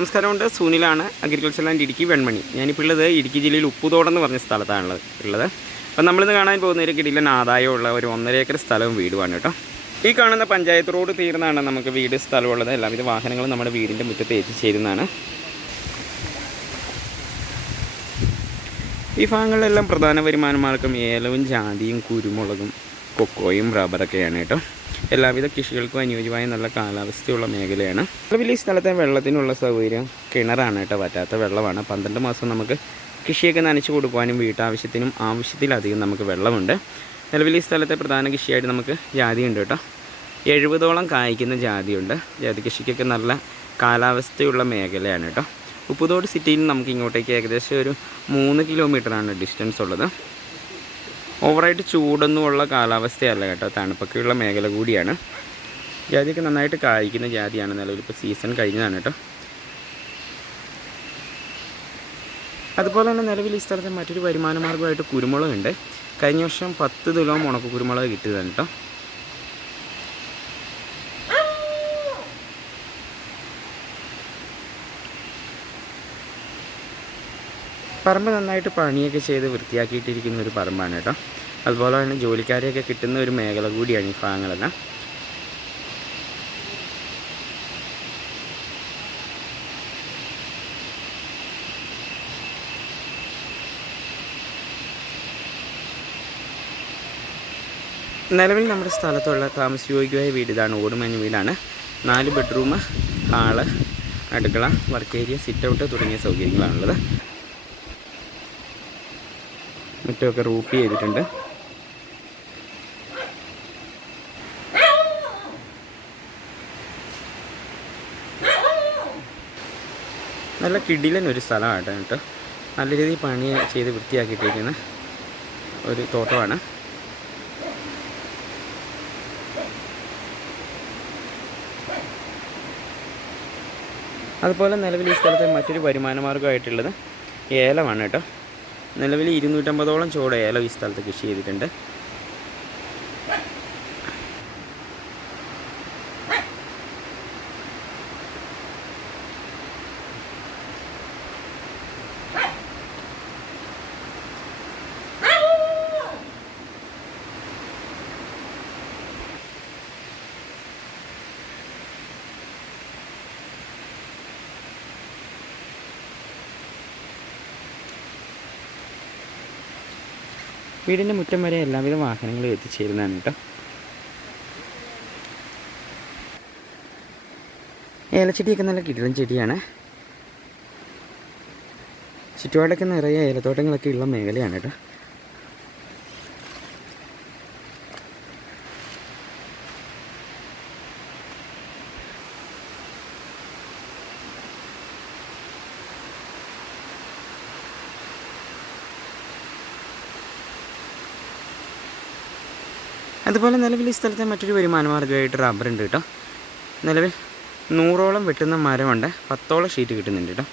നമസ്കാരമുണ്ട്. സൂനിലാണ് agriculture and Idukki Venmani. ഞാനിപ്പോൾ ഉള്ളത് ഇടുക്കി ജില്ലയിൽ ഉപ്പുതോടം എന്ന് പറഞ്ഞ സ്ഥലത്താണുള്ളത് ഉള്ളത്. അപ്പം നമ്മളിന്ന് കാണാൻ പോകുന്ന ഒരു കിടിലൻ ആദായമുള്ള ഒരു ഒന്നര ഏക്കർ സ്ഥലവും വീടുമാണ് കേട്ടോ. ഈ കാണുന്ന പഞ്ചായത്ത് റോഡ് തീർന്നാണ് നമുക്ക് വീട് സ്ഥലമുള്ളത്. എല്ലാവിധ വാഹനങ്ങളും നമ്മുടെ വീടിന്റെ മുറ്റത്ത് എത്തിച്ചേരുന്നതാണ്. ഈ ഭാഗങ്ങളിലെല്ലാം പ്രധാന വരുമാനമാർക്കും ഏലവും ജാതിയും കുരുമുളകും കൊക്കോയും റബ്ബറൊക്കെയാണ് കേട്ടോ. എല്ലാവിധ കൃഷികൾക്കും അനുയോജ്യമായ നല്ല കാലാവസ്ഥയുള്ള മേഖലയാണ്. നിലവിൽ ഈ സ്ഥലത്തെ വെള്ളത്തിനുള്ള സൗകര്യം കിണറാണ് കേട്ടോ. പറ്റാത്ത വെള്ളമാണ്. പന്ത്രണ്ട് മാസം നമുക്ക് കൃഷിയൊക്കെ നനച്ചു കൊടുക്കുവാനും വീട്ടാവശ്യത്തിനും ആവശ്യത്തിലധികം നമുക്ക് വെള്ളമുണ്ട്. നിലവിൽ ഈ സ്ഥലത്തെ പ്രധാന കൃഷിയായിട്ട് നമുക്ക് ജാതിയുണ്ട് കേട്ടോ. എഴുപതോളം കായ്ക്കുന്ന ജാതിയുണ്ട്. ജാതി കൃഷിക്കൊക്കെ നല്ല കാലാവസ്ഥയുള്ള മേഖലയാണ് കേട്ടോ. ഉപ്പുതോട് സിറ്റിയിൽ നമുക്ക് ഇങ്ങോട്ടേക്ക് ഏകദേശം ഒരു മൂന്ന് കിലോമീറ്ററാണ് ഡിസ്റ്റൻസ് ഉള്ളത്. ഓവറായിട്ട് ചൂടൊന്നുമുള്ള കാലാവസ്ഥയല്ല കേട്ടോ. തണുപ്പൊക്കെയുള്ള മേഖല കൂടിയാണ്. ജാതിയൊക്കെ നന്നായിട്ട് കായ്ക്കുന്ന ജാതിയാണ് നിലവിൽ ഇപ്പോൾ സീസൺ കഴിഞ്ഞതാണ് കേട്ടോ. അതുപോലെ തന്നെ നിലവിൽ ഈ സ്ഥലത്തെ മറ്റൊരു വരുമാന മാർഗമായിട്ട് കുരുമുളകുണ്ട്. കഴിഞ്ഞ വർഷം പത്ത് തുലോം ഉണക്ക കുരുമുളക് കിട്ടിയതാണ് കേട്ടോ. പറമ്പ് നന്നായിട്ട് പണിയൊക്കെ ചെയ്ത് വൃത്തിയാക്കിയിട്ടിരിക്കുന്ന ഒരു പറമ്പാണ് കേട്ടോ. അതുപോലെ തന്നെ ജോലിക്കാരെയൊക്കെ കിട്ടുന്ന ഒരു മേഖല കൂടിയാണ് ഈ ഭാഗങ്ങളെല്ലാം. നിലവിൽ നമ്മുടെ സ്ഥലത്തുള്ള താമസയോഗ്യമായ വീട് ഇതാണ്. ഓടുമഞ്ഞ വീടാണ്. നാല് ബെഡ്റൂം ഹാൾ അടുക്കള വർക്ക് ഏരിയ സിറ്റ് ഔട്ട് തുടങ്ങിയ സൗകര്യങ്ങളാണുള്ളത്. മുറ്റമൊക്കെ റൂഫ് ചെയ്തിട്ടുണ്ട്. നല്ല കിടിലൻ ഒരു സ്ഥലമാണ് കേട്ടോ. നല്ല രീതിയിൽ പണി ചെയ്ത് വൃത്തിയാക്കിയിട്ടിരിക്കുന്ന ഒരു തോട്ടമാണ്. അതുപോലെ നിലവിൽ ഈ സ്ഥലത്തെ മറ്റൊരു വരുമാന മാർഗമായിട്ടുള്ളത് ഏലമാണ് കേട്ടോ. നിലവിൽ ഇരുന്നൂറ്റമ്പതോളം ചുവട് ഏലം ഈ സ്ഥലത്ത് കൃഷി ചെയ്തിട്ടുണ്ട്. വീടിന്റെ മുറ്റം വരെ എല്ലാവിധ വാഹനങ്ങളും എത്തിച്ചേരുന്നതാണ് കേട്ടോ. ഏലച്ചെടിയൊക്കെ നല്ല കിടിലൻ ചെടിയാണ്. ചുറ്റുപാടൊക്കെ നിറയെ ഏലത്തോട്ടങ്ങളൊക്കെ ഉള്ള മേഖലയാണ് കേട്ടോ. അതുപോലെ നിലവിൽ ഈ സ്ഥലത്തെ മറ്റൊരു വരുമാന മാർഗമായിട്ട് റബ്ബർ ഉണ്ട് കേട്ടോ. നിലവിൽ നൂറോളം വെട്ടുന്ന മരമുണ്ട്. പത്തോളം ഷീറ്റ് കിട്ടുന്നുണ്ട് കേട്ടോ.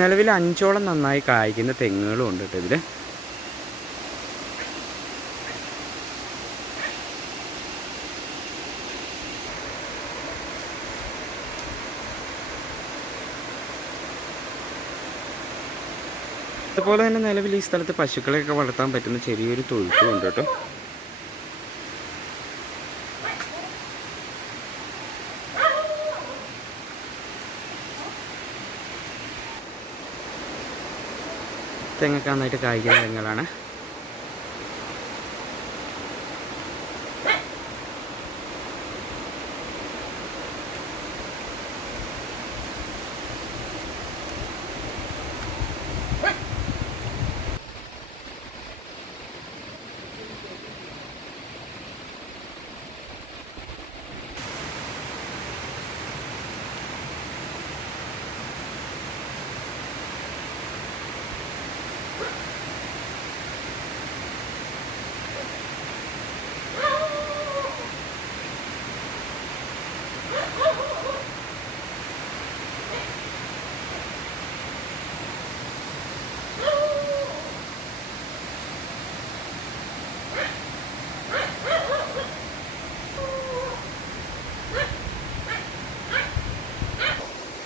നിലവിൽ അഞ്ചോളം നന്നായി കായ്ക്കുന്ന തെങ്ങുകളും ഉണ്ട് കേട്ടോ ഇതിൽ അതുപോലെ തന്നെ നിലവിൽ ഈ സ്ഥലത്ത് പശുക്കളെയൊക്കെ വളർത്താൻ പറ്റുന്ന ചെറിയൊരു തൊഴുത്തും ഉണ്ട് കേട്ടോ. തെങ്ങൊക്കെ നന്നായിട്ട് കായ്ക്കുന്ന തെങ്ങുകളാണ്.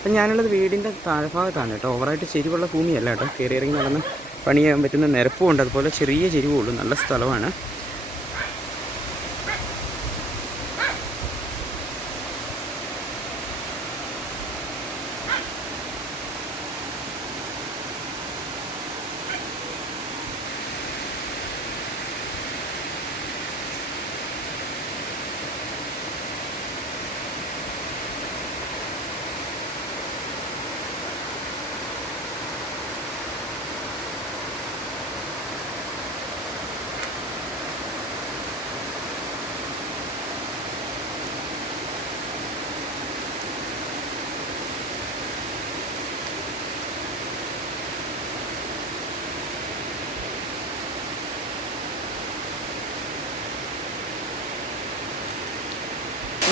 അപ്പം ഞാനുള്ളത് വീടിന്റെ താഴ്ഭാഗത്താണ് കേട്ടോ. ഓവറായിട്ട് ചെരിവുള്ള ഭൂമിയല്ല കേട്ടോ. കയറി ഇറങ്ങി നടന്ന് പണി ചെയ്യാൻ പറ്റുന്ന നിരപ്പുമുണ്ട് അതുപോലെ ചെറിയ ചെരിവുള്ളൂ. നല്ല സ്ഥലമാണ്.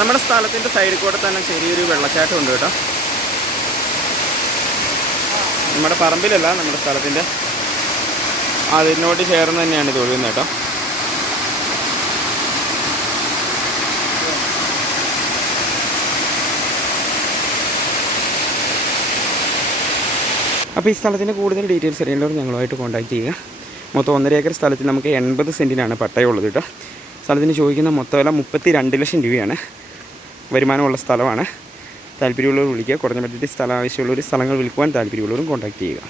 നമ്മുടെ സ്ഥലത്തിന്റെ സൈഡിൽ കൂടെ തന്നെ ചെറിയൊരു വെള്ളച്ചാട്ടം ഉണ്ട് കേട്ടോ. നമ്മുടെ പറമ്പിലല്ല നമ്മുടെ സ്ഥലത്തിന്റെ അതിനോട് ചേർന്ന് തന്നെയാണ് ഇത് കേട്ടോ. അപ്പോൾ ഈ സ്ഥലത്തിന്റെ കൂടുതൽ ഡീറ്റെയിൽസ് അറിയേണ്ടവർ ഞങ്ങളുമായിട്ട് കോൺടാക്ട് ചെയ്യുക. മൊത്തം ഒന്നര ഏക്കർ സ്ഥലത്തിൽ നമുക്ക് എൺപത് സെന്റിനാണ് പട്ടയമുള്ളത് കേട്ടോ. സ്ഥലത്തിന് ചോദിക്കുന്ന മൊത്തം വില മുപ്പത്തി രണ്ട് ലക്ഷം രൂപയാണ്. വരുമാനമുള്ള സ്ഥലമാണ്. താല്പര്യമുള്ളവർ വിളിക്കുക. കുറഞ്ഞ ബഡ്ജറ്റ് സ്ഥലം ആവശ്യമുള്ളവർ സ്ഥലങ്ങൾ വിൽക്കുവാൻ താല്പര്യമുള്ളവരും കോൺടാക്ട് ചെയ്യുക.